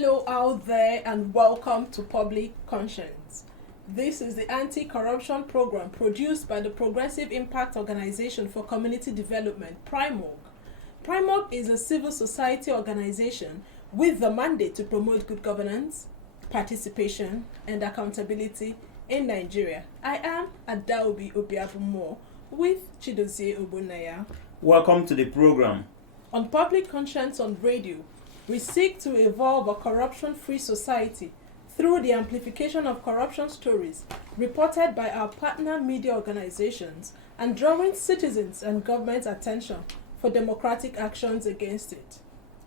Hello out there and welcome to Public Conscience. This is the anti-corruption program produced by the Progressive Impact Organization for Community Development, PRIMOG. PRIMOG is a civil society organization with the mandate to promote good governance, participation, and accountability in Nigeria. I am Adaobi Obiabumo with Chidozie Obunaya. Welcome to the program. On Public Conscience on Radio, we seek to evolve a corruption-free society through the amplification of corruption stories reported by our partner media organizations and drawing citizens and government attention for democratic actions against it.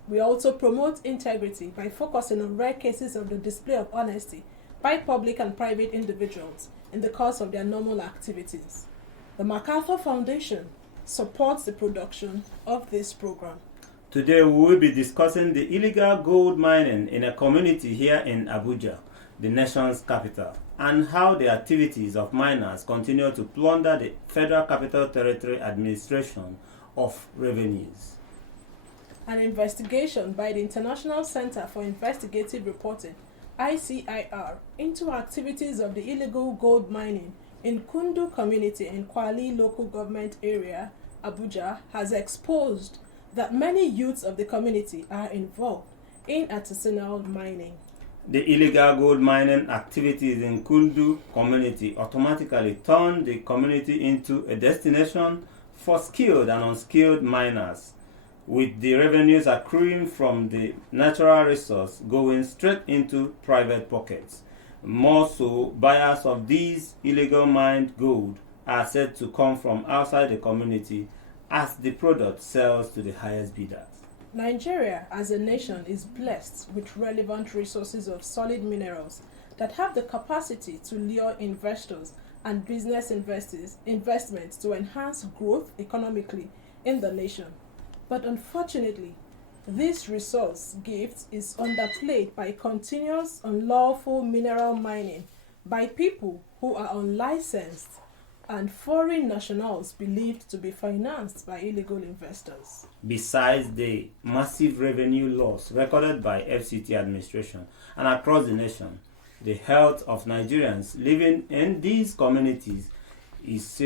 We also promote integrity by focusing on rare cases of the display of honesty by public and private individuals in the course of their normal activities. The MacArthur Foundation supports the production of this program. Today we will be discussing the illegal gold mining in a community here in Abuja, the nation's capital, and how the activities of miners continue to plunder the Federal Capital Territory Administration of revenues. An investigation by the International Center for Investigative Reporting, ICIR, into activities of the illegal gold mining in Kundu community in Kwali local government area, Abuja, has exposed that many youths of the community are involved in artisanal mining. The illegal gold mining activities in Kundu community automatically turn the community into a destination for skilled and unskilled miners, with the revenues accruing from the natural resource going straight into private pockets. More so, buyers of these illegal mined gold are said to come from outside the community as the product sells to the highest bidders. Nigeria as a nation is blessed with relevant resources of solid minerals that have the capacity to lure investors and business investments to enhance growth economically in the nation. But unfortunately, this resource gift is underplayed by continuous unlawful mineral mining by people who are unlicensed and foreign nationals believed to be financed by illegal investors. Besides the massive revenue loss recorded by FCT administration and across the nation, the health of Nigerians living in these communities is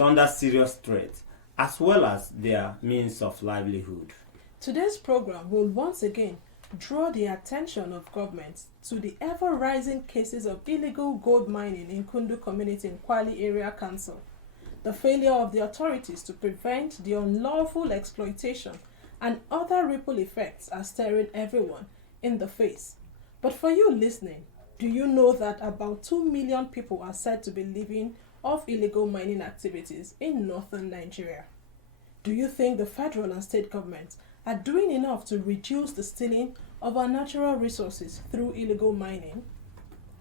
under serious threat, as well as their means of livelihood. Today's program will once again draw the attention of governments to the ever-rising cases of illegal gold mining in Kundu community in Kwali Area Council. The failure of the authorities to prevent the unlawful exploitation and other ripple effects are staring everyone in the face. But for you listening, do you know that about 2 million people are said to be living off illegal mining activities in northern Nigeria? Do you think the federal and state governments are doing enough to reduce the stealing of our natural resources through illegal mining?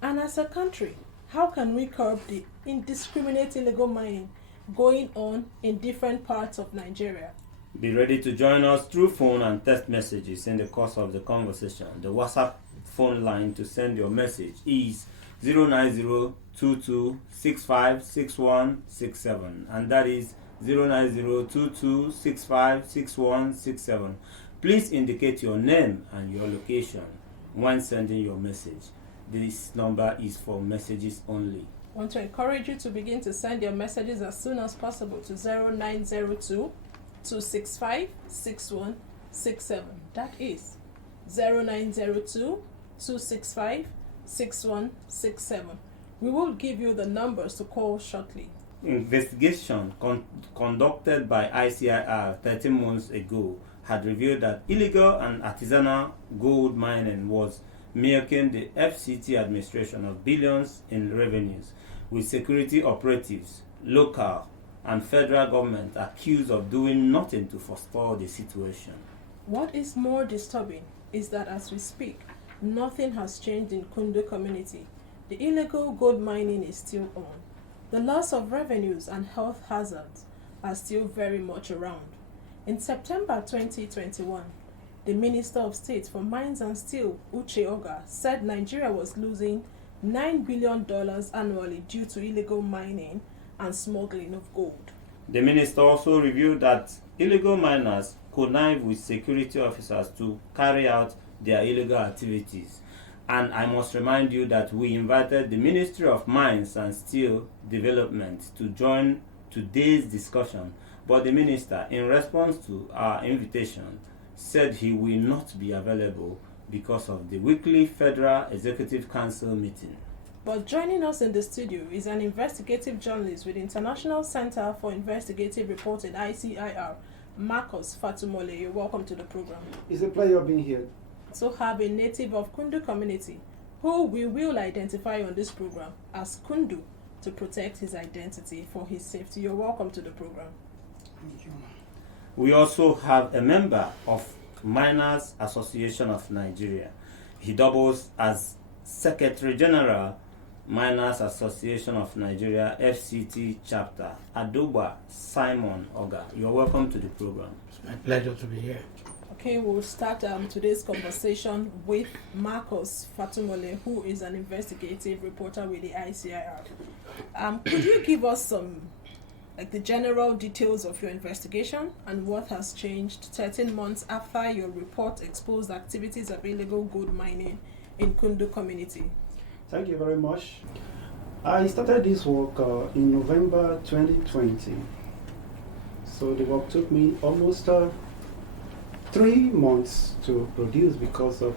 And as a country, how can we curb the indiscriminate illegal mining going on in different parts of Nigeria? Be ready to join us through phone and text messages in the course of the conversation. The WhatsApp phone line to send your message is 09022656167, and that is 09022656167. Please indicate your name and your location when sending your message. This number is for messages only. I want to encourage you to begin to send your messages as soon as possible to 0902 265 6167. That is 0902 265 6167. We will give you the numbers to call shortly. Investigation conducted by ICIR 13 months ago had revealed that illegal and artisanal gold mining was milking the FCT administration of billions in revenues, with security operatives, local and federal government accused of doing nothing to forestall the situation. What is more disturbing is that as we speak, nothing has changed in Kundu community. The illegal gold mining is still on. The loss of revenues and health hazards are still very much around. In September 2021, the Minister of State for Mines and Steel, Uche Oga, said Nigeria was losing $9 billion annually due to illegal mining and smuggling of gold. The minister also revealed that illegal miners connive with security officers to carry out their illegal activities. And I must remind you that we invited the Ministry of Mines and Steel Development to join today's discussion, but the minister, in response to our invitation, said he will not be available because of the weekly Federal Executive Council meeting. But joining us in the studio is an investigative journalist with International Center for Investigative Reporting, ICIR, Marcus Fatumole. You're welcome to the program. It's a pleasure being here. So have a native of Kundu community who we will identify on this program as Kundu to protect his identity for his safety. You're welcome to the program. Thank you. We also have a member of Miners Association of Nigeria. He doubles as Secretary General, Miners Association of Nigeria, FCT chapter, Adoba Simon Oga. You're welcome to the program. It's my pleasure to be here. Okay, we'll start today's conversation with Marcus Fatumole, who is an investigative reporter with the ICIR. Could you give us some, the general details of your investigation and what has changed 13 months after your report exposed activities of illegal gold mining in Kundu community? Thank you very much. I started this work in November 2020. So the work took me almost 3 months to produce because of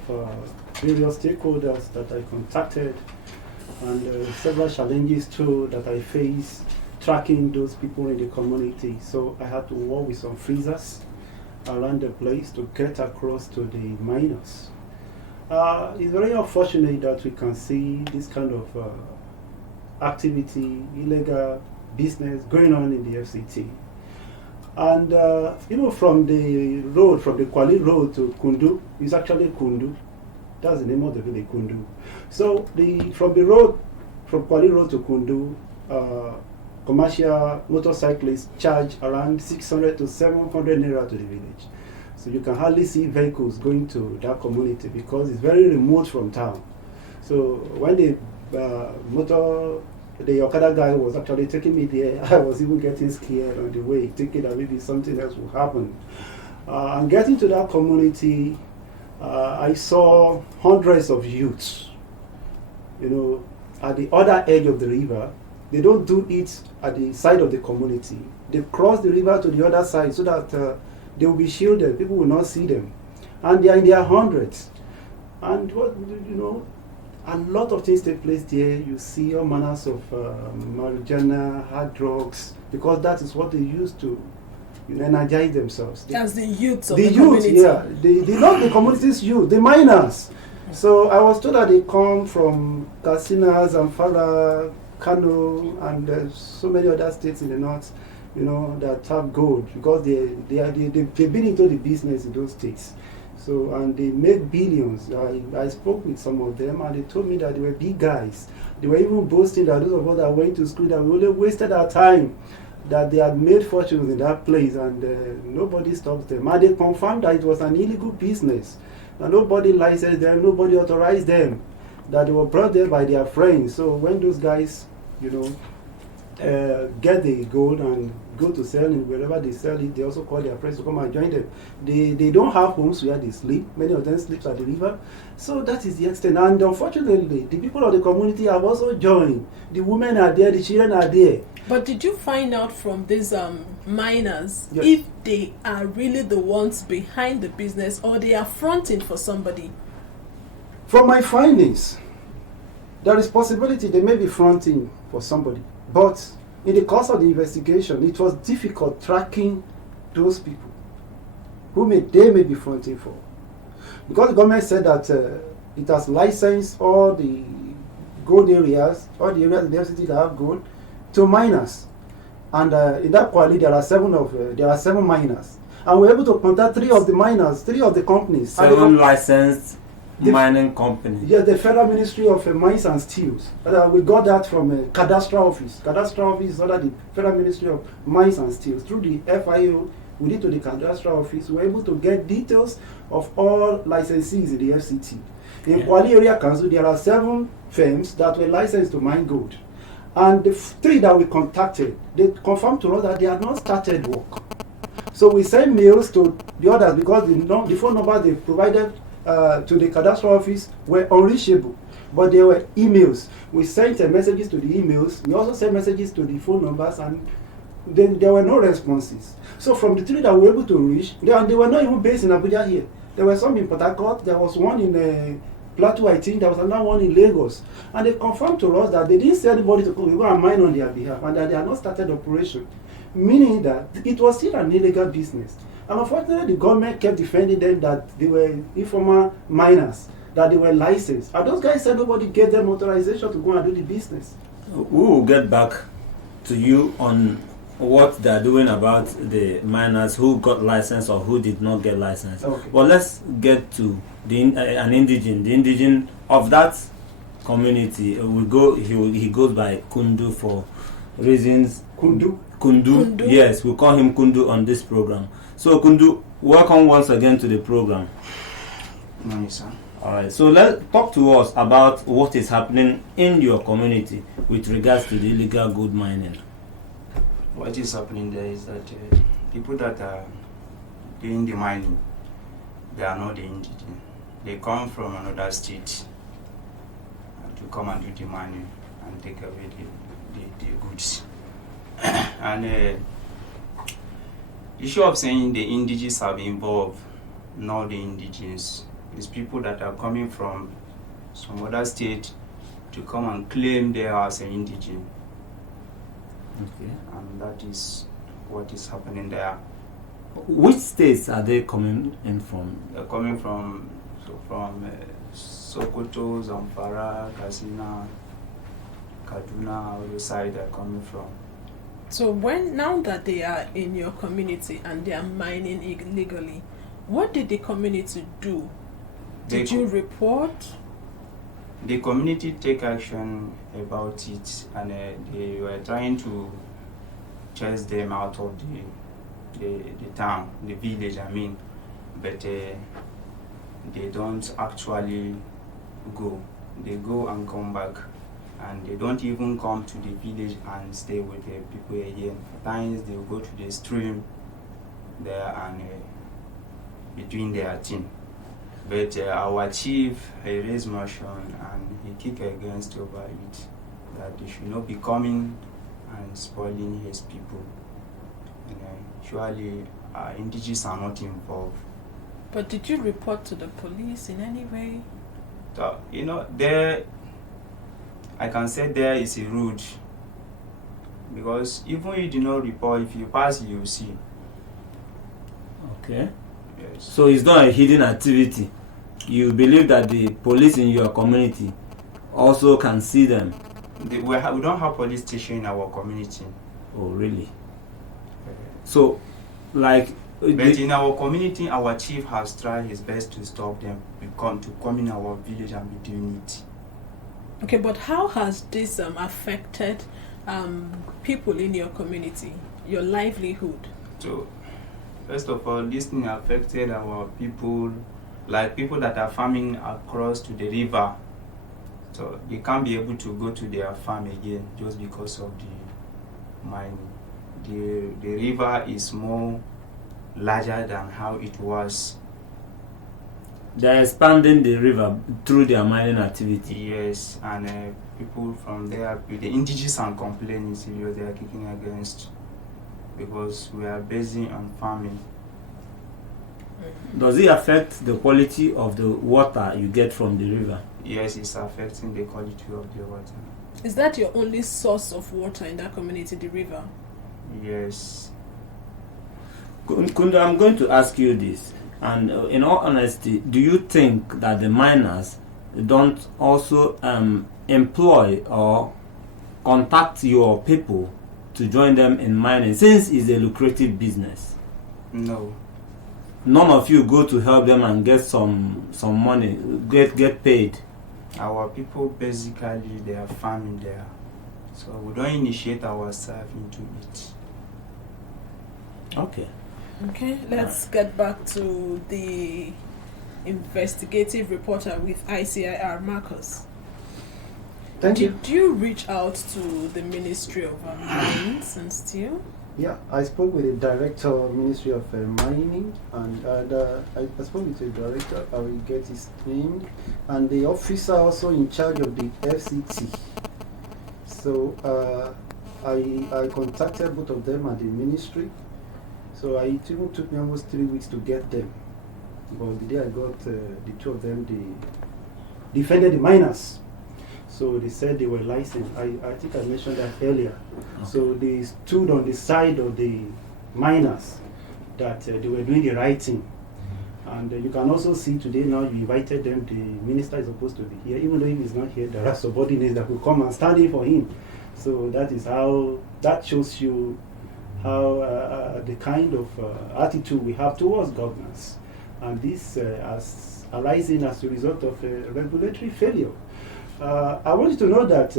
various stakeholders that I contacted and several challenges too that I faced tracking those people in the community. So I had to work with some freezers around the place to get across to the miners. It's very unfortunate that we can see this kind of activity, illegal business going on in the FCT. And even from the road, from the Kwali Road to Kundu, it's actually Kundu. That's the name of the village, Kundu. So from the road, from Kwali Road to Kundu, commercial motorcyclists charge around 600 to 700 naira to the village. So you can hardly see vehicles going to that community because it's very remote from town. So when the Okada guy was actually taking me there, I was even getting scared on the way, thinking that maybe something else will happen. And getting to that community, I saw hundreds of youths, at the other edge of the river. They don't do it at the side of the community. They cross the river to the other side so that they will be shielded. People will not see them. And they are in their hundreds. And a lot of things take place there. You see all manners of marijuana, hard drugs, because that is what they use to energize themselves. That's the youths of the community. Yeah. They not the community's youth, the miners. So I was told that they come from Katsina, Zamfara, Kano, and so many other states in the north, that have gold because they've been into the business in those states. So, and they make billions. I spoke with some of them and they told me that they were big guys. They were even boasting that those of us that went to school, that we only wasted our time, that they had made fortunes in that place and nobody stopped them. And they confirmed that it was an illegal business. And nobody licensed them, nobody authorized them, that they were brought there by their friends. So when those guys, get the gold and go to sell it, wherever they sell it, they also call their friends to come and join them. They don't have homes where they sleep. Many of them sleep at the river. So that is the extent. And unfortunately, the people of the community have also joined. The women are there, the children are there. But did you find out from these miners Yes. if they are really the ones behind the business or they are fronting for somebody? From my findings, there is possibility they may be fronting for somebody. But in the course of the investigation, it was difficult tracking those people who they may be fronting for. Because the government said that it has licensed all the gold areas, all the areas in the FCT that have gold, to miners. And in that quality, there are seven miners. And we're able to contact three of the miners, three of the companies. 7 licensed mining companies. Yes, the Federal Ministry of Mines and Steels. We got that from a cadastral office. Cadastral office is under the Federal Ministry of Mines and Steels. Through the FIO, we did to the cadastral office. We were able to get details of all licensees in the FCT. In Kwali Area Council, there are 7 firms that were licensed to mine gold. And the 3 that we contacted, they confirmed to us that they had not started work. So we sent mails to the others because the phone number they provided to the cadastral office were unreachable, but there were emails. We sent messages to the emails. We also sent messages to the phone numbers, and then there were no responses. So from the 3 that we were able to reach, they were not even based in Abuja here. There were some in Port Harcourt. There was one in Plateau, I think. There was another one in Lagos. And they confirmed to us that they didn't send anybody to go and mine on their behalf, and that they had not started operation, meaning that it was still an illegal business. And unfortunately, the government kept defending them that they were informal miners, that they were licensed. And those guys said nobody gave them authorization to go and do the business. We will get back to you on what they're doing about the miners who got license or who did not get license. Okay. But let's get to the indigene of that community. He goes by Kundu for reasons. Kundu. Yes, we call him Kundu on this program. So Kundu, welcome once again to the program. Morning, sir. All right. So talk to us about what is happening in your community with regards to the illegal gold mining. What is happening there is that people that are doing the mining, they are not the indigenous. They come from another state to come and do the mining and take away the goods. And issue of saying the indigenous have been involved, not the indigenous. It's people that are coming from some other state to come and claim they are as an indigenous. Okay. And that is what is happening there. Which states are they coming in from? They're coming from Sokoto, Zamfara, Katsina, Kaduna, all the side they're coming from. So now that they are in your community and they are mining illegally, what did the community do? Did you report? The community take action about it, and they were trying to chase them out of the town, the village, I mean, but they don't actually go. They go and come back, and they don't even come to the village and stay with the people again. At times they go to the stream there and be doing their thing. But our chief, he raised motion and he kicked against over it, that they should not be coming and spoiling his people. And surely indigenous are not involved. But did you report to the police in any way? So, there, I can say there is a road, because even if you do not report, if you pass, you will see. Okay. Yes. So it's not a hidden activity. You believe that the police in your community also can see them? We don't have police station in our community. Oh, really? So, like... But in our community, our chief has tried his best to stop them to come in our village and be doing it. Okay, but how has this affected people in your community, your livelihood? So, first of all, this thing affected our people, like people that are farming across to the river. So they can't be able to go to their farm again just because of the mining. The river is more larger than how it was. They're expanding the river through their mining activity. Yes, and people from there, the indigenous are complaining serious, they are kicking against, because we are basing on farming. Does it affect the quality of the water you get from the river? Yes, it's affecting the quality of the water. Is that your only source of water in that community, the river? Yes. Kundu, I'm going to ask you this, and in all honesty, do you think that the miners don't also employ or contact your people to join them in mining, since it's a lucrative business? No. None of you go to help them and get some money, get paid? Our people basically, they are farming there, so we don't initiate ourselves into it. Okay, let's get back to the investigative reporter with ICIR, Marcus. Thank you. Did you reach out to the Ministry of Mines and Steel? Yeah, I spoke with the director of Ministry of Mining, and I spoke with the director, I will get his name, and the officer also in charge of the FCT. So I contacted both of them at the ministry. So it even took me almost 3 weeks to get them. But the day I got the two of them, they defended the miners. So they said they were licensed. I think I mentioned that earlier. Okay. So they stood on the side of the miners that they were doing the right thing. And you can also see today now you invited them, the minister is supposed to be here. Even though he's not here, there are subordinates that will come and stand in for him. So that is how, that shows you how the kind of attitude we have towards governance. And this as arising as a result of regulatory failure. I want you to know that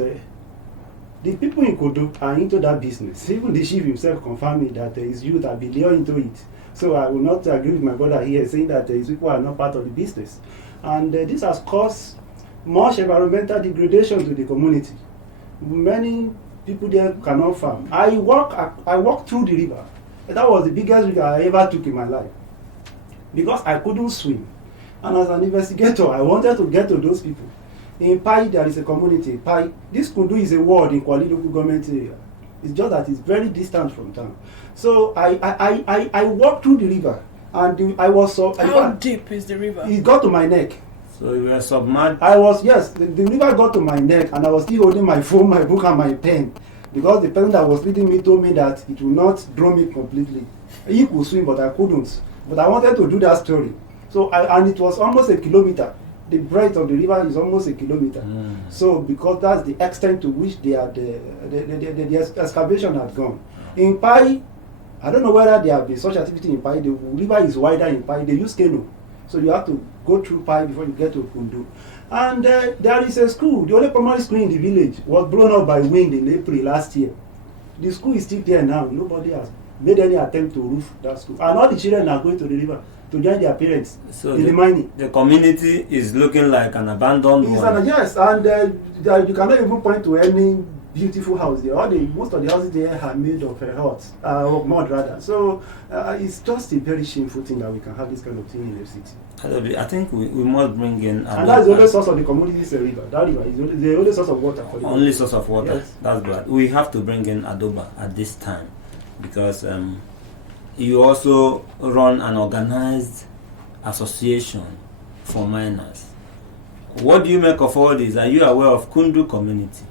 the people in Kodo are into that business. Even the chief himself confirmed me that his youth are below into it. So I will not agree with my brother here saying that his people are not part of the business. And this has caused much environmental degradation to the community. Many people there cannot farm. I walked through the river. That was the biggest river I ever took in my life. Because I couldn't swim. And as an investigator, I wanted to get to those people. In Pai, there is a community. Pai, this Kundu is a ward in Kwali local government area. It's just that it's very distant from town. So I walked through the river, and I was so. How deep is the river? It got to my neck. So you were submerged? I was, yes. The river got to my neck, and I was still holding my phone, my book, and my pen. Because the person that was leading me told me that it will not draw me completely. He could swim, but I couldn't. But I wanted to do that story. So, and it was almost a kilometer. The breadth of the river is almost a kilometer. So, because that's the extent to which the excavation had gone. In Pai, I don't know whether there have been such activity in Pai. The river is wider in Pai. They use canoe. So you have to go through Pai before you get to Kundu. And there is a school. The only primary school in the village was blown up by wind in April last year. The school is still there now. Nobody has made any attempt to roof that school. And all the children are going to the river to join their parents in the mining. The community is looking like an abandoned one. Yes, and you cannot even point to any beautiful house there. Most of the houses there are made of huts, of mud rather. So it's just a very shameful thing that we can have this kind of thing in the city. I think we must bring in... And that's the only source of the community's river. That river is the only source of water. For the only source of water. Yes. That's bad. We have to bring in Adoba at this time because you also run an organized association for miners. What do you make of all this? Are you aware of Kundu community?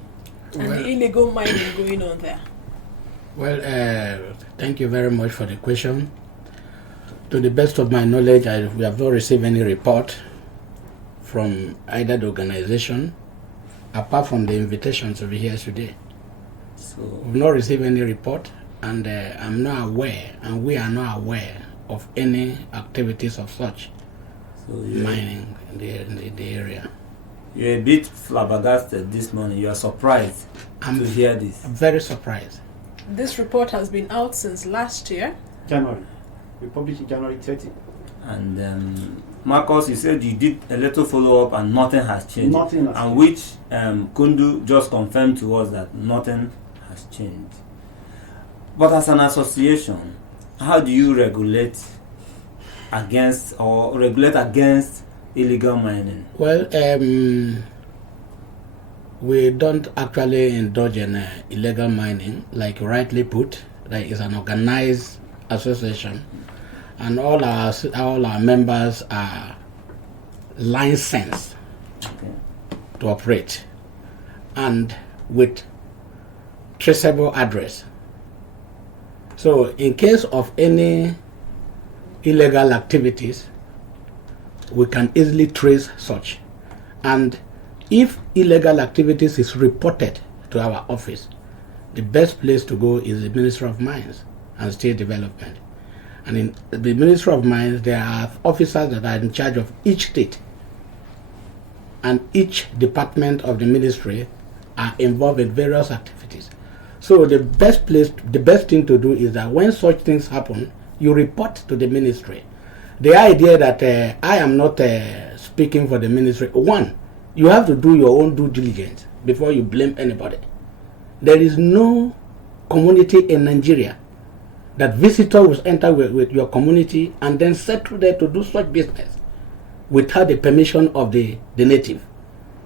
And the illegal mining going on there? Well, thank you very much for the question. To the best of my knowledge, we have not received any report from either the organization, apart from the invitation to be here today. So we've not received any report, and I'm not aware, and we are not aware of any activities of such mining in the area. You're a bit flabbergasted this morning. You are surprised to hear this. I'm very surprised. This report has been out since last year. January. We published it January 30. And Marcus, you said you did a little follow-up and nothing has changed. Nothing has changed. Which Kundu just confirmed to us that nothing has changed. But as an association, how do you regulate against illegal mining? Well, we don't actually indulge in illegal mining, like you rightly put. That is an organized association, and all our members are licensed to operate, and with traceable address. So, in case of any illegal activities, we can easily trace such. And if illegal activities is reported to our office, the best place to go is the Ministry of Mines and State Development. And in the Ministry of Mines, there are officers that are in charge of each state. And each department of the ministry are involved in various activities. So the best thing to do is that when such things happen, you report to the ministry. The idea that I am not speaking for the ministry. One, you have to do your own due diligence before you blame anybody. There is no community in Nigeria that visitor will enter with your community and then settle there to do such business without the permission of the native.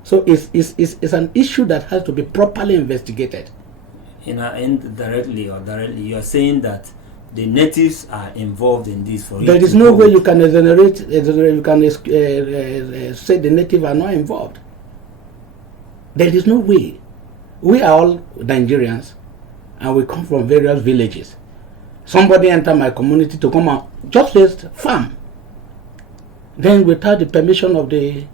So it's an issue that has to be properly investigated. Indirectly or directly, you are saying that the natives are involved in this. There is no way you can exonerate. You can say the native are not involved. There is no way. We are all Nigerians, and we come from various villages. Somebody enter my community to come out just farm. Then without the permission of the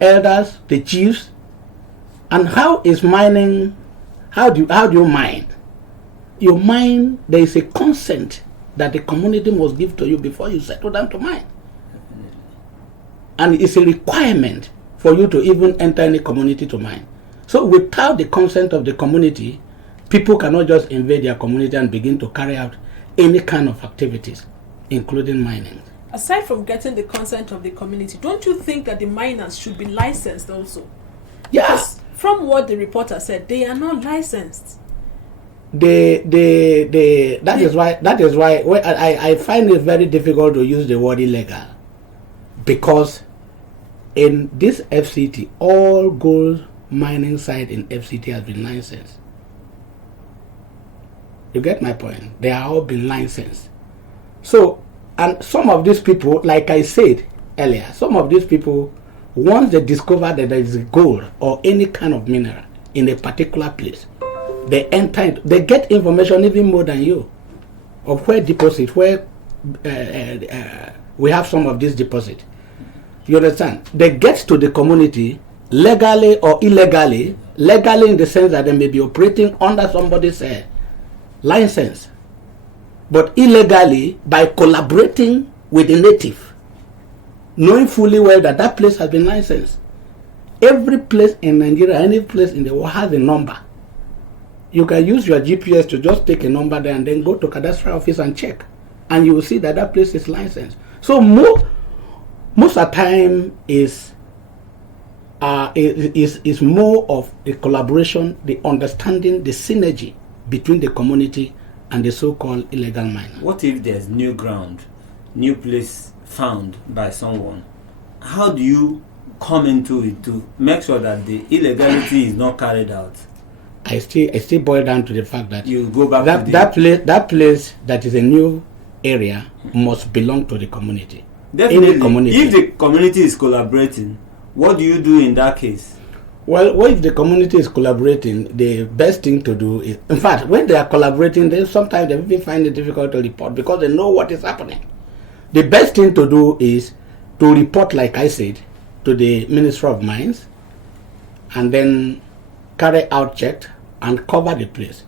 elders, the chiefs. And how is mining? How do you mine? You mine. There is a consent that the community must give to you before you settle down to mine, and it's a requirement for you to even enter any community to mine. So without the consent of the community, people cannot just invade their community and begin to carry out any kind of activities, including mining. Aside from getting the consent of the community, don't you think that the miners should be licensed also? Yes. From what the reporter said, they are not licensed. That is why I find it very difficult to use the word illegal, because in this FCT, all gold mining site in FCT has been licensed. You get my point? They are all been licensed. So, and some of these people, like I said earlier, some of these people, once they discover that there is gold or any kind of mineral in a particular place, they enter into, they get information even more than you of where we have some of this deposit. You understand? They get to the community legally or illegally. Legally in the sense that they may be operating under somebody's license, but illegally by collaborating with the native, knowing fully well that that place has been licensed. Every place in Nigeria, any place in the world has a number. You can use your GPS to just take a number there and then go to cadastral office and check, and you will see that that place is licensed. So most of the time is more of the collaboration, the understanding, the synergy between the community and the so-called illegal miner. What if there's new ground, new place found by someone? How do you come into it to make sure that the illegality is not carried out? I still boil down to the fact that you go back that place that is a new area must belong to the community. Definitely. Any community. If the community is collaborating, what do you do in that case? Well, if the community is collaborating, the best thing to do is, in fact, when they are collaborating, sometimes they even find it difficult to report because they know what is happening. The best thing to do is to report, like I said, to the Ministry of Mines, and then carry out checks and cover the place.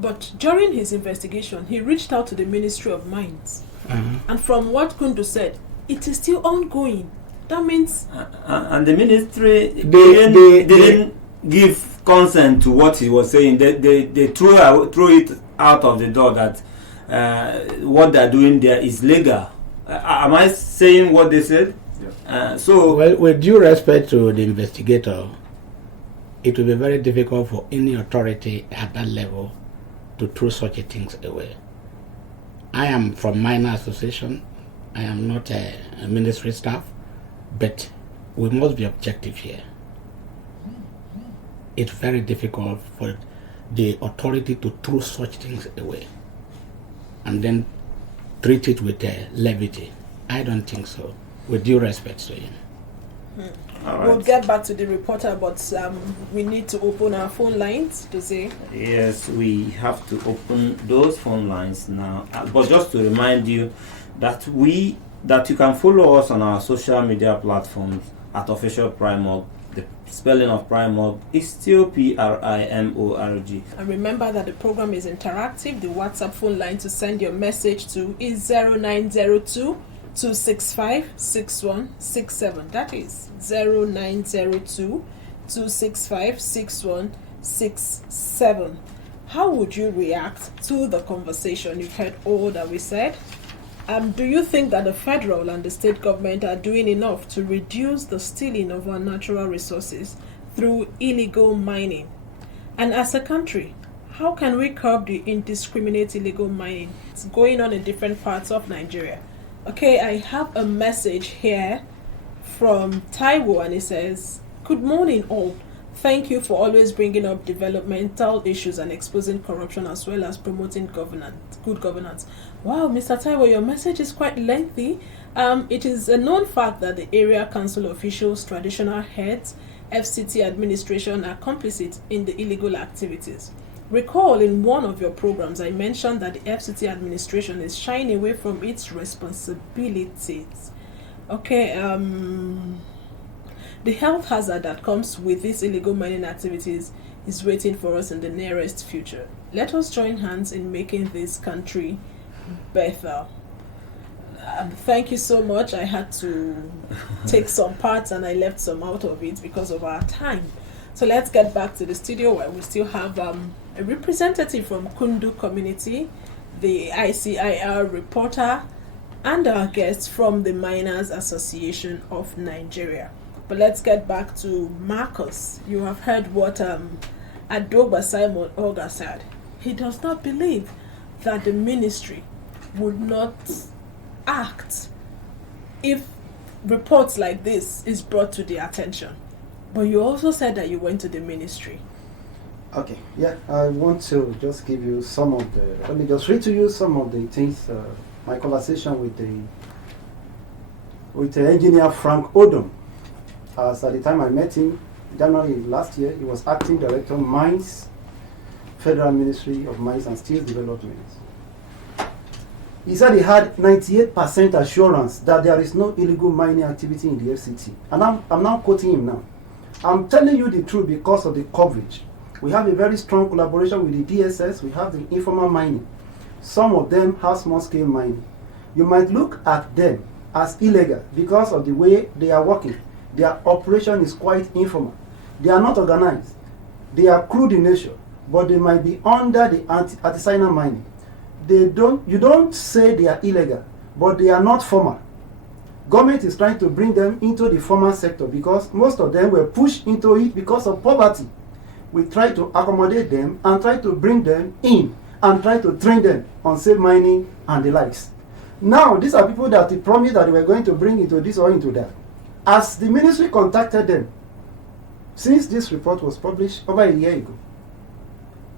But during his investigation, he reached out to the Ministry of Mines. And from what Kundu said, it is still ongoing. That means... and the ministry didn't give consent to what he was saying. They threw it out of the door that what they're doing there is legal. Am I saying what they said? Yeah. Well, with due respect to the investigator, it will be very difficult for any authority at that level to throw such things away. I am from Miner Association. I am not a ministry staff, but we must be objective here. It's very difficult for the authority to throw such things away and then treat it with levity. I don't think so, with due respect to him. All right. We'll get back to the reporter, but we need to open our phone lines to say. Yes, we have to open those phone lines now. But just to remind you that you can follow us on our social media platforms at Official Primorg. The spelling of Primorg is still PRIMORG. And remember that the program is interactive. The WhatsApp phone line to send your message to is 0902-265-6167. That is 0902-265-6167. How would you react to the conversation? You've heard all that we said. Do you think that the federal and the state government are doing enough to reduce the stealing of our natural resources through illegal mining? And as a country, How can we curb the indiscriminate illegal mining? It's going on in different parts of Nigeria. Okay, I have a message here from Taiwo, and it says, "Good morning all. Thank you for always bringing up developmental issues and exposing corruption as well as promoting good governance." Wow, Mr. Taiwo, your message is quite lengthy. It is a known fact that the area council officials, traditional heads, FCT administration are complicit in the illegal activities. Recall in one of your programs, I mentioned that the FCT administration is shying away from its responsibilities. Okay, the health hazard that comes with these illegal mining activities is waiting for us in the nearest future. Let us join hands in making this country better. Thank you so much. I had to take some parts and I left some out of it because of our time. So let's get back to the studio where we still have a representative from Kundu community, the ICIR reporter, and our guests from the Miners Association of Nigeria. But let's get back to Marcus. You have heard what Adogba Simon Oga said. He does not believe that the ministry would not act if reports like this is brought to their attention. But you also said that you went to the ministry. Okay, yeah, I want to just give you some of the, let me just read to you some of the things, my conversation with the engineer Frank Odom. As at the time I met him, January last year, he was acting director Mines, Federal Ministry of Mines and Steel Development. He said he had 98% assurance that there is no illegal mining activity in the FCT. And I'm now quoting him now. "I'm telling you the truth because of the coverage. We have a very strong collaboration with the DSS. We have the informal mining. Some of them have small-scale mining. You might look at them as illegal because of the way they are working. Their operation is quite informal. They are not organized. They are crude in nature, but they might be under the artisanal mining. You don't say they are illegal, but they are not formal. Government is trying to bring them into the formal sector because most of them were pushed into it because of poverty. We try to accommodate them and try to bring them in and try to train them on safe mining and the likes. Now, these are people that they promised that they were going to bring into this or into that. As the ministry contacted them, since this report was published over a year ago,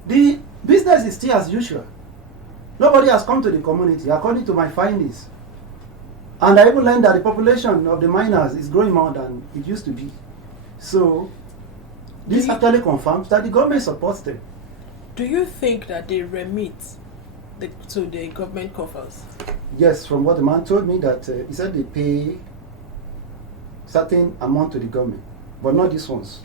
the business is still as usual. Nobody has come to the community, according to my findings. And I even learned that the population of the miners is growing more than it used to be. So, this actually confirms that the government supports them. Do you think that they remit to the government coffers? Yes, from what the man told me, that he said they pay certain amount to the government, but not these ones.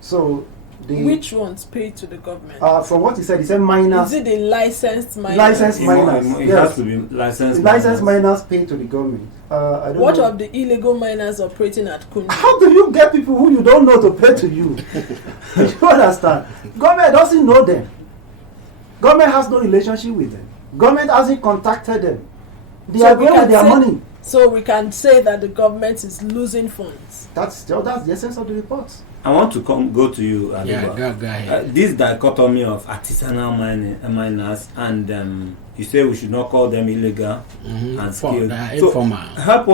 So, which ones pay to the government? From what he said miners. Is it the licensed miners? Licensed miners. It yes. has to be licensed. Licensed miners pay to the government. I don't what know. of the illegal miners operating at Kundu? How do you get people who you don't know to pay to you? You understand? Government doesn't know them. Government has no relationship with them. Government hasn't contacted them. They are going with their money. So we can say that the government is losing funds. That's the essence of the report. I want to go to you, Adogba. Yeah, go ahead. This dichotomy of artisanal miners and you say we should not call them illegal and skilled. So informal. help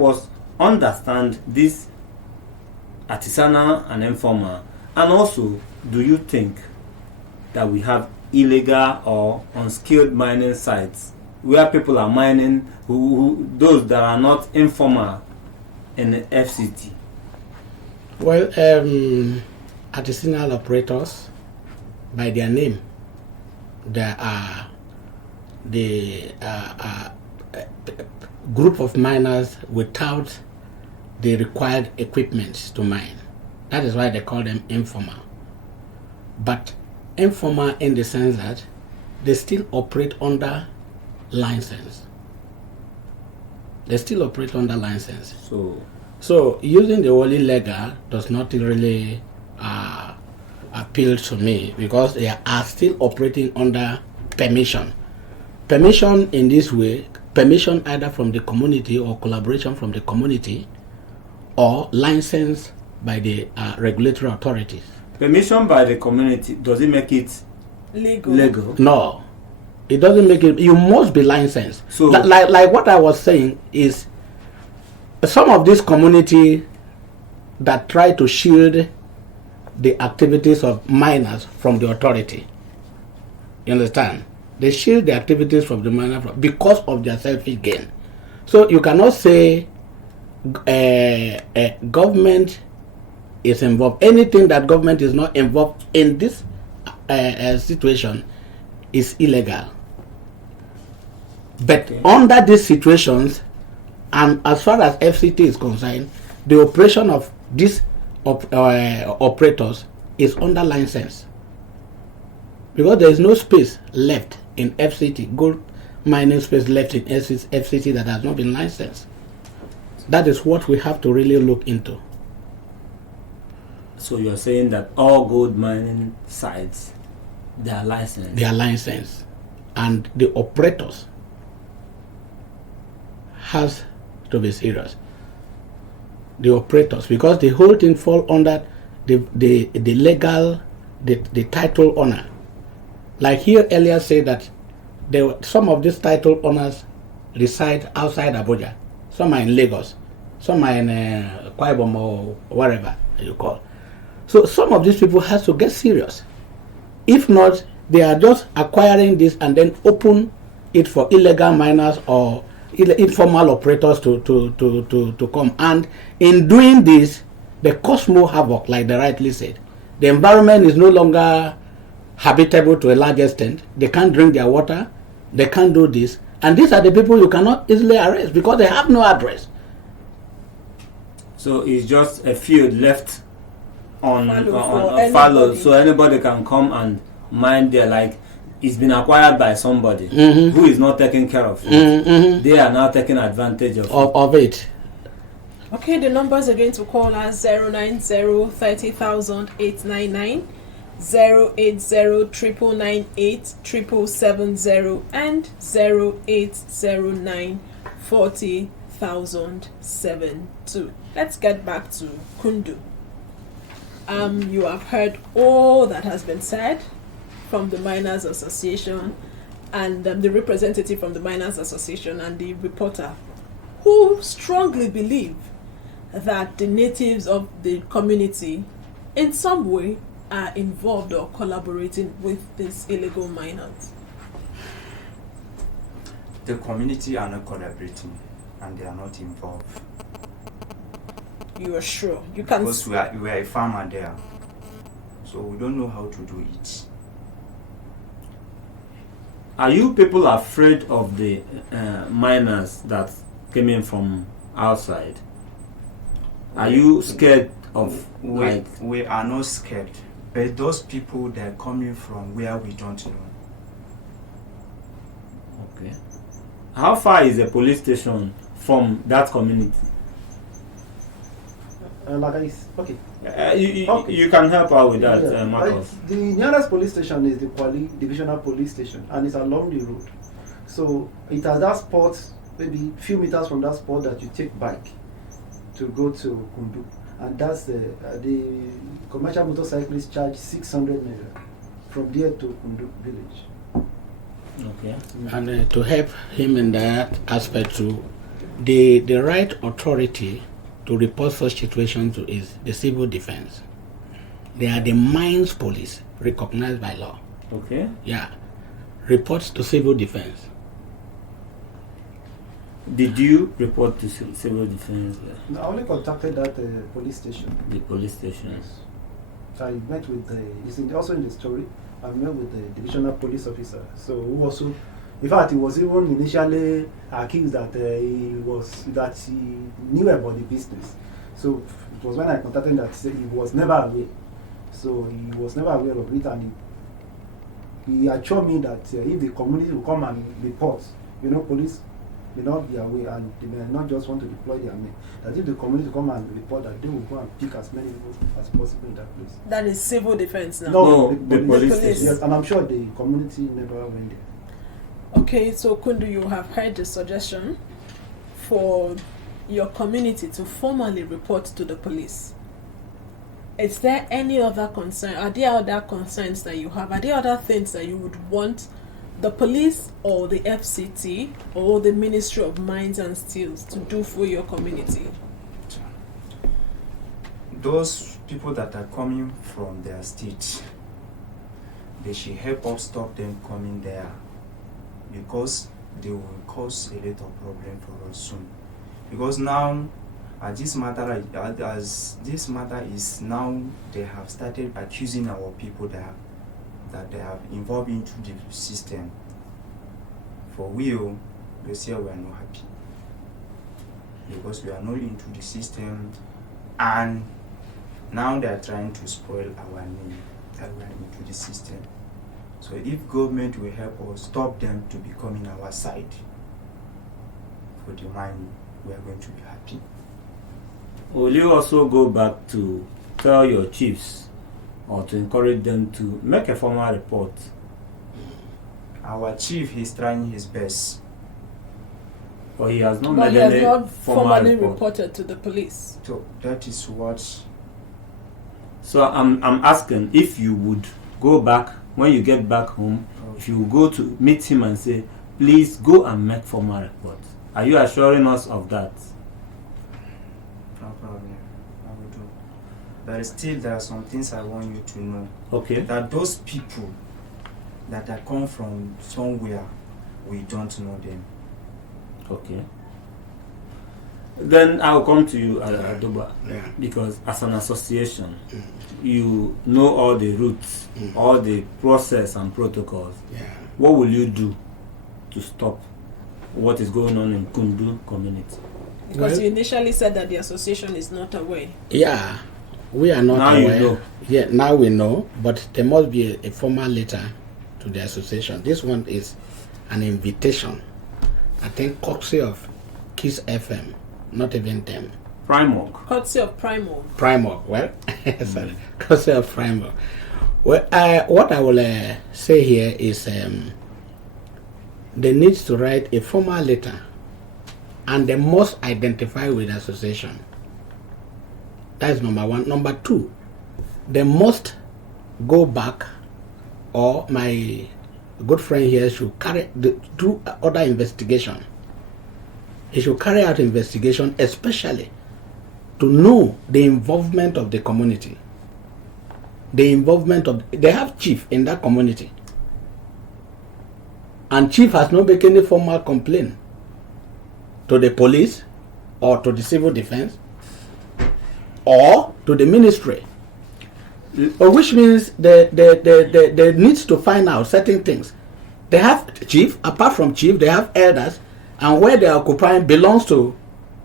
us understand this artisanal and informal. And also, do you think that we have illegal or unskilled mining sites where people are mining those that are not informal in the FCT? Well, artisanal operators, by their name, there are the group of miners without the required equipment to mine. That is why they call them informal. But informal in the sense that they still operate under license. They still operate under license. So using the word illegal does not really appeal to me because they are still operating under permission. Permission in this way, permission either from the community or collaboration from the community or license by the regulatory authorities. Permission by the community, does it make it Legal. No, it doesn't make it. You must be licensed. So- like what I was saying is, some of this community that try to shield the activities of miners from the authority. You understand? They shield the activities from the miner because of their selfish gain. So you cannot say government is involved. Anything that government is not involved in this situation is illegal. But under these situations, and as far as FCT is concerned, the operation of these operators is under license, because there is no space left in FCT, gold mining space left in FCT that has not been licensed. That is what we have to really look into. So you're saying that all gold mining sites, they are licensed? They are licensed, and the operators has to be serious. The operators, because the whole thing fall under the legal, the title owner. Like here earlier said that some of these title owners reside outside Abuja. Some are in Lagos, some are in Akwa Ibom or wherever you call. So some of these people has to get serious. If not, they are just acquiring this and then open it for illegal miners or informal operators to come. And in doing this, they cause more havoc, like they rightly said. The environment is no longer habitable to a large extent. They can't drink their water. They can't do this. And these are the people you cannot easily arrest because they have no address. So it's just a field left on fallow, so anybody can come and mine there, like it's been acquired by somebody who is not taking care of it. They are now taking advantage of it. Okay, the numbers again to call us 090 30,000 899, 080 998 770, and 0809 40,072. Let's get back to Kundu. You have heard all that has been said from the Miners Association and the representative from the Miners Association and the reporter, who strongly believe that the natives of the community in some way are involved or collaborating with these illegal miners. The community are not collaborating and they are not involved. You are sure? You can. Because we are a farmer there, so we don't know how to do it. Are you people afraid of the miners that came in from outside? Are you scared of We are not scared, but those people that are coming from where we don't know. Okay. How far is a police station from that community? Okay. You can help out with that, Yeah. Marcus. The nearest police station is the Kwali Divisional Police Station, and it's along the road. So it has that spot, maybe a few meters from that spot that you take bike to go to Kundu, and that's the commercial motorcyclists charge 600 naira from there to Kundu village. Okay. And to help him in that aspect too, the right authority to report such situations to is the civil defense. They are the mines police recognized by law. Okay. Yeah. Reports to civil defense. Did you report to civil defense? I only contacted that police station. The police station. I met with also in the story, I met with the divisional police officer. So who also, in fact, he was even initially accused that he knew about the business. So it was when I contacted him that he said he was never aware. So he was never aware of it, and he assured me that if the community will come and report, police may not be aware and they may not just want to deploy their men. That if the community come and report, that they will go and pick as many people as possible in that place. That is civil defense now. No, the police station. Yes, and I'm sure the community never went there. Okay, so Kundu, you have heard the suggestion for your community to formally report to the police. Is there any other concern? Are there other concerns that you have? Are there other things that you would want the police or the FCT or the Ministry of Mines and Steels to do for your community? Those people that are coming from their state, they should help us stop them coming there, because they will cause a lot of problem for us soon. Because now, as this matter is now, they have started accusing our people that they have involved into the system. For we say we are not happy, because we are not into the system, and now they are trying to spoil our name that we are into the system. So if government will help us stop them to becoming our side for the mining, we are going to be happy. Will you also go back to tell your chiefs or to encourage them to make a formal report? Our chief is trying his best. Or he has not But made he has any not formal formally report? reported to the police. So that is what. So I'm asking if you would go back, when you get back home, if you go to meet him and say, please go and make formal report. Are you assuring us of that? No problem. I will do. But still, there are some things I want you to know. Okay. That those people that are come from somewhere, we don't know them. Okay. Then I'll come to you, Adoba, because as an association, you know all the routes, all the process and protocols. What will you do to stop what is going on in Kundu community? Because you initially said that the association is not aware. Yeah, we are not Now aware. you know. Yeah, now we know, but there must be a formal letter to the association. This one is an invitation, I think, courtesy of Kiss FM, not even them. Primark. Courtesy of Primal. Primark, well, sorry, courtesy of Primark. Well, what I will say here is they need to write a formal letter, and they must identify with the association. That is number one. Number two, they must go back, or my good friend here should do other investigation. He should carry out investigation, especially to know the involvement of the community. They have chief in that community, and chief has not made any formal complaint to the police or to the civil defense or to the ministry, which means they need to find out certain things. They have chief, apart from chief, they have elders, and where they are occupying belongs to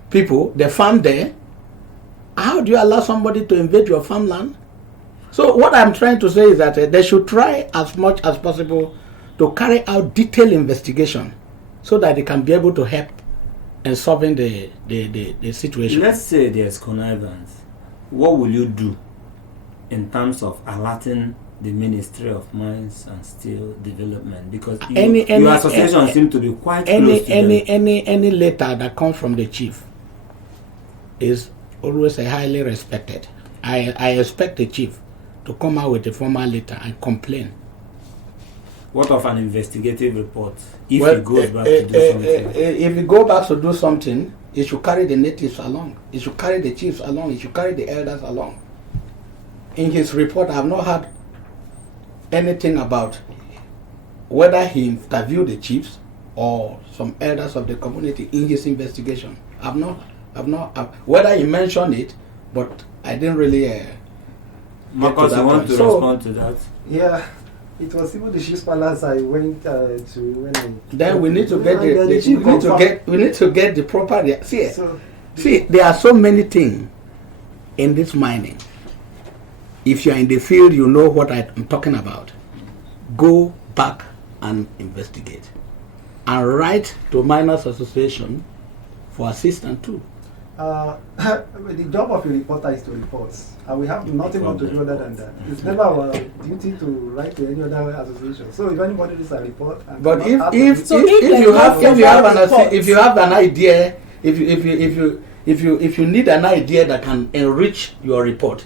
people, they farm there. How do you allow somebody to invade your farmland? So what I'm trying to say is that they should try as much as possible to carry out detailed investigation so that they can be able to help in solving the situation. Let's say there's connivance. What will you do in terms of alerting the Ministry of Mines and Steel Development? Because your association seems to be quite close to them. Any letter that comes from the chief is always highly respected. I expect the chief to come out with a formal letter and complain. What of an investigative report if he goes back to do something? If he goes back to do something, he should carry the natives along. He should carry the chiefs along. He should carry the elders along. In his report, I have not heard anything about whether he interviewed the chiefs or some elders of the community in his investigation. I've not whether he mentioned it, but I didn't really. Marcus, you want to respond to that? Yeah, it was even the Chief's Palace I went to when I. Then we need to get we need to get the proper. See, there are so many things in this mining. If you are in the field, you know what I'm talking about. Go back and investigate, and write to Miners Association for assistance too. The job of a reporter is to report, and we have nothing more to do other than that. It's never our duty to write to any other association. So if anybody does a report, but if you have an idea, if you need an idea that can enrich your report,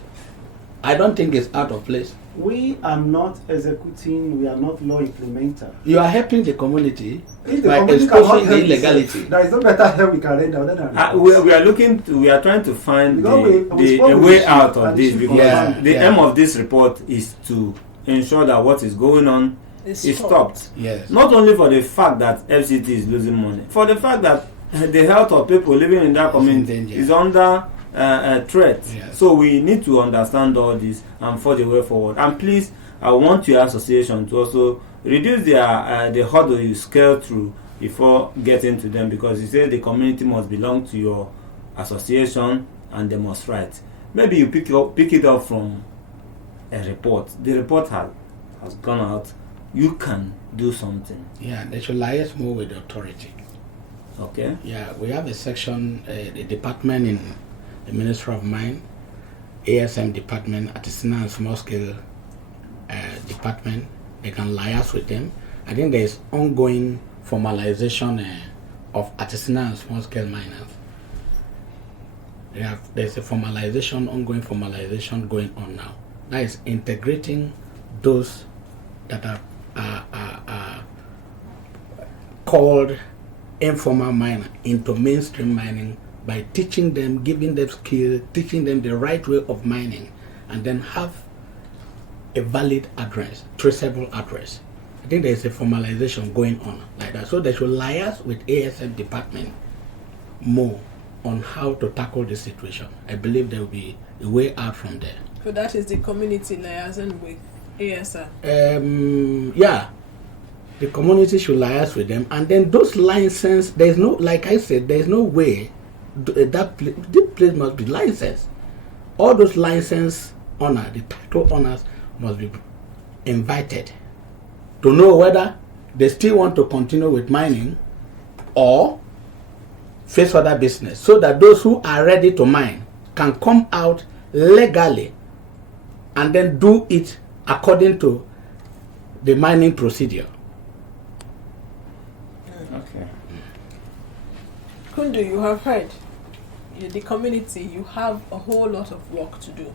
I don't think it's out of place. We are not executing, we are not law implementer. You are helping the community If the by community cannot exposing the help illegality. itself, there is no better help we can render other than We are trying to find Because we a spoke way with out you of and this, you because confirmed. the Yeah. aim of this report is to ensure that what is going on It's is stopped. Yes. Not only for the fact that FCT is losing money, for the fact that the health of people living in that It's in community danger. is under threat. Yes. So we need to understand all this and forge a way forward. And please, I want your association to also reduce the hurdle you scale through before getting to them, because you say the community must belong to your association and they must write. Maybe you pick it up from a report. The report has gone out. You can do something. Yeah, they should liaise more with the authority. Okay. Yeah, we have a section, the department in the Ministry of Mine, ASM department, artisanal and small scale department. They can liaise with them. I think there is ongoing formalization of artisanal and small scale miners. There's a ongoing formalization going on now. That is integrating those that are called informal miner into mainstream mining by teaching them, giving them skill, teaching them the right way of mining, and then have a valid address, traceable address. I think there is a formalization going on like that. So they should liaise with ASM department more on how to tackle the situation. I believe there will be a way out from there. So that is the community liaison with ASR. Yeah, the community should liaise with them, and then those licenses. There's no, like I said, there's no way this place must be licensed. All those license owner, the title owners, must be invited to know whether they still want to continue with mining or face other business, so that those who are ready to mine can come out legally and then do it according to the mining procedure. Okay. Kundu, you have heard. The community, you have a whole lot of work to do.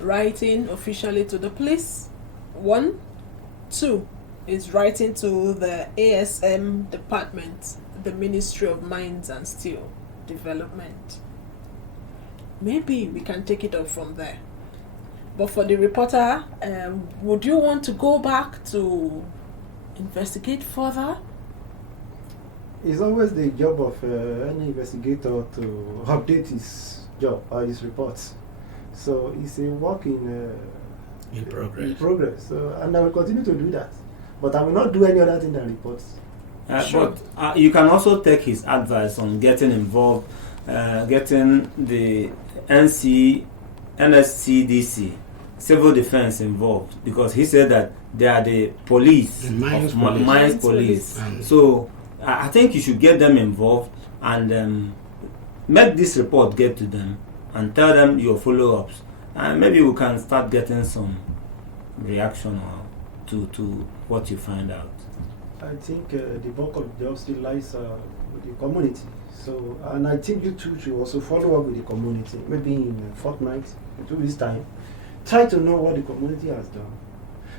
Writing officially to the police, 1. 2 is writing to the ASM department, the Ministry of Mines and Steel Development. Maybe we can take it up from there. But for the reporter, would you want to go back to investigate further? It's always the job of any investigator to update his job or his reports. So it's a work in progress. So, and I will continue to do that. But I will not do any other thing than reports. Sure. But you can also take his advice on getting involved, getting the NSCDC, Civil Defense involved, because he said that they are the police, Mines of police. Mines police. So I think you should get them involved and make this report get to them and tell them your follow-ups, and maybe we can start getting some reaction to what you find out. I think the bulk of the job still lies with the community. So, and I think you too should also follow up with the community, maybe in a fortnight, in 2 weeks' time. Try to know what the community has done.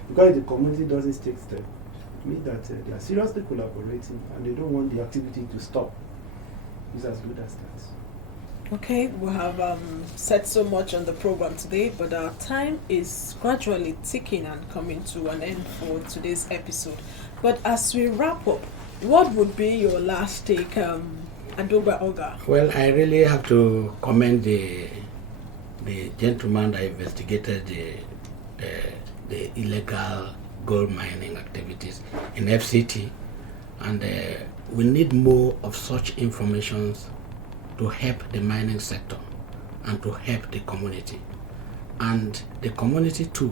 Because if the community doesn't take steps, it means that they are seriously collaborating and they don't want the activity to stop. It's as good as that. Okay, we have said so much on the program today, but our time is gradually ticking and coming to an end for today's episode. But as we wrap up, what would be your last take, Adogba Oga? Well, I really have to commend the gentleman that investigated the illegal gold mining activities in FCT, and we need more of such informations to help the mining sector and to help the community. And the community too,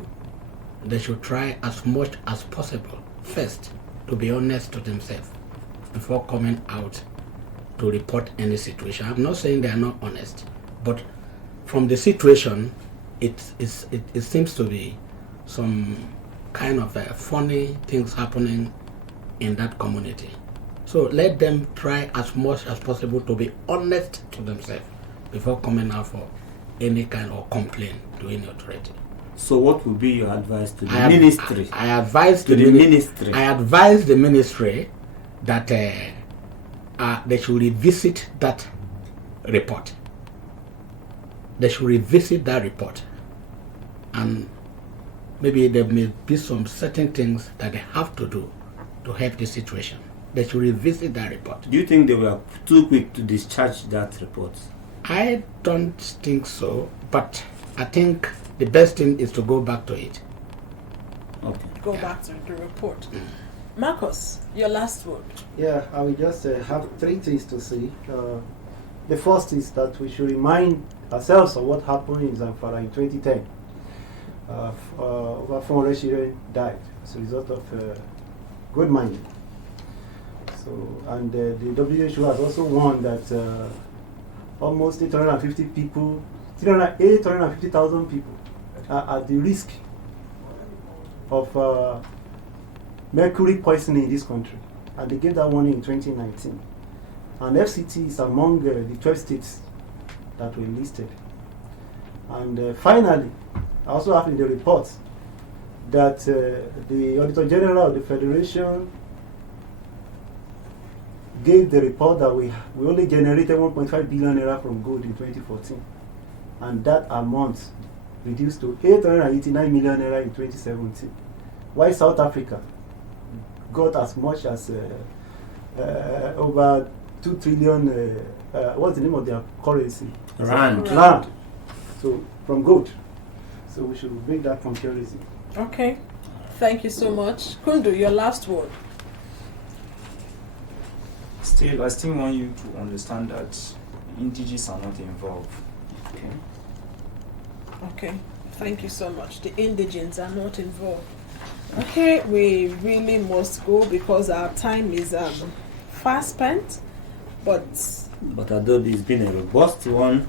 they should try as much as possible first to be honest to themselves before coming out to report any situation. I'm not saying they are not honest, but from the situation, it seems to be some kind of funny things happening in that community. So let them try as much as possible to be honest to themselves before coming out for any kind of complaint to any authority. So what would be your advice to the ministry? I advise to the ministry. I advise the ministry that they should revisit that report. They should revisit that report, and maybe there may be some certain things that they have to do to help the situation. They should revisit that report. Do you think they were too quick to discharge that report? I don't think so, but I think the best thing is to go back to it. Okay. Go back to the report. Marcus, your last word. Yeah, I will just have 3 things to say. The first is that we should remind ourselves of what happened in Zamfara in 2010. Over 400 children died as a result of gold mining. So, and the WHO has also warned that almost 850,000 people are at the risk of mercury poisoning in this country, and they gave that warning in 2019. And FCT is among the 12 states that were listed. And finally, I also have in the report that the Auditor General of the Federation gave the report that we only generated 1.5 billion naira from gold in 2014, and that amount reduced to 889 million naira in 2017. While South Africa got as much as over 2 trillion, what's the name of their currency? Rand. So, from gold. So we should make that comparison. Okay. Thank you so much. Kundu, your last word. I still want you to understand that indigenous are not involved. Okay. Thank you so much. The indigents are not involved. Okay, we really must go because our time is fast spent. But although it's been a robust one,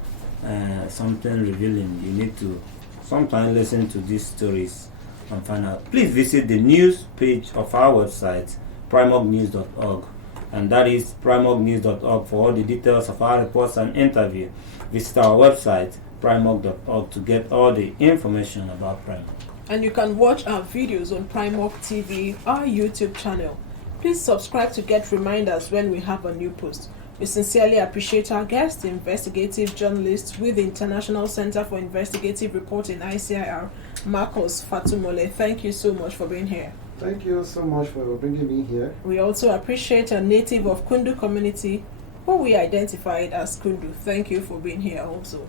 something revealing, you need to sometimes listen to these stories and find out. Please visit the news page of our website, primognews.org, and that is primognews.org for all the details of our reports and interview. Visit our website, primog.org, to get all the information about Primog. And you can watch our videos on Primog TV, our YouTube channel. Please subscribe to get reminders when we have a new post. We sincerely appreciate our guest, the investigative journalist with the International Center for Investigative Reporting, ICIR, Marcus Fatumole. Thank you so much for being here. Thank you so much for bringing me here. We also appreciate a native of Kundu community who we identified as Kundu. Thank you for being here also.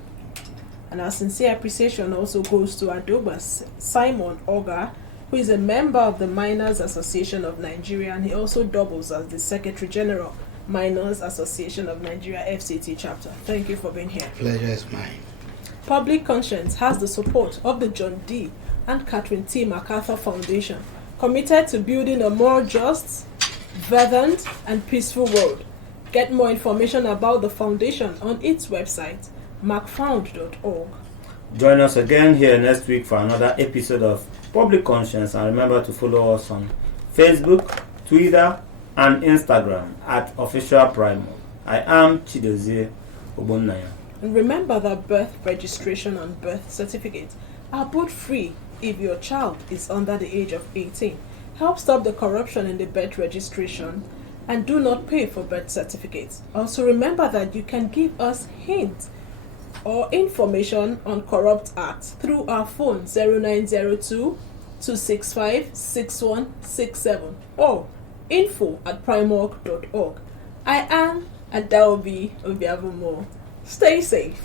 And our sincere appreciation also goes to Adoba Simon Oga, who is a member of the Miners Association of Nigeria, and he also doubles as the Secretary General, Miners Association of Nigeria, FCT chapter. Thank you for being here. Pleasure is mine. Public Conscience has the support of the John D. and Catherine T. MacArthur Foundation, committed to building a more just, verdant, and peaceful world. Get more information about the foundation on its website, macfound.org. Join us again here next week for another episode of Public Conscience, and remember to follow us on Facebook, Twitter, and Instagram at Official Primog. I am Chidozie Ogbonnaya. And remember that birth registration and birth certificate are both free if your child is under the age of 18. Help stop the corruption in the birth registration and do not pay for birth certificates. Also remember that you can give us hints or information on corrupt acts through our phone 0902 265 6167 or info@primog.org. I am Adaobi Obiavumo. Stay safe.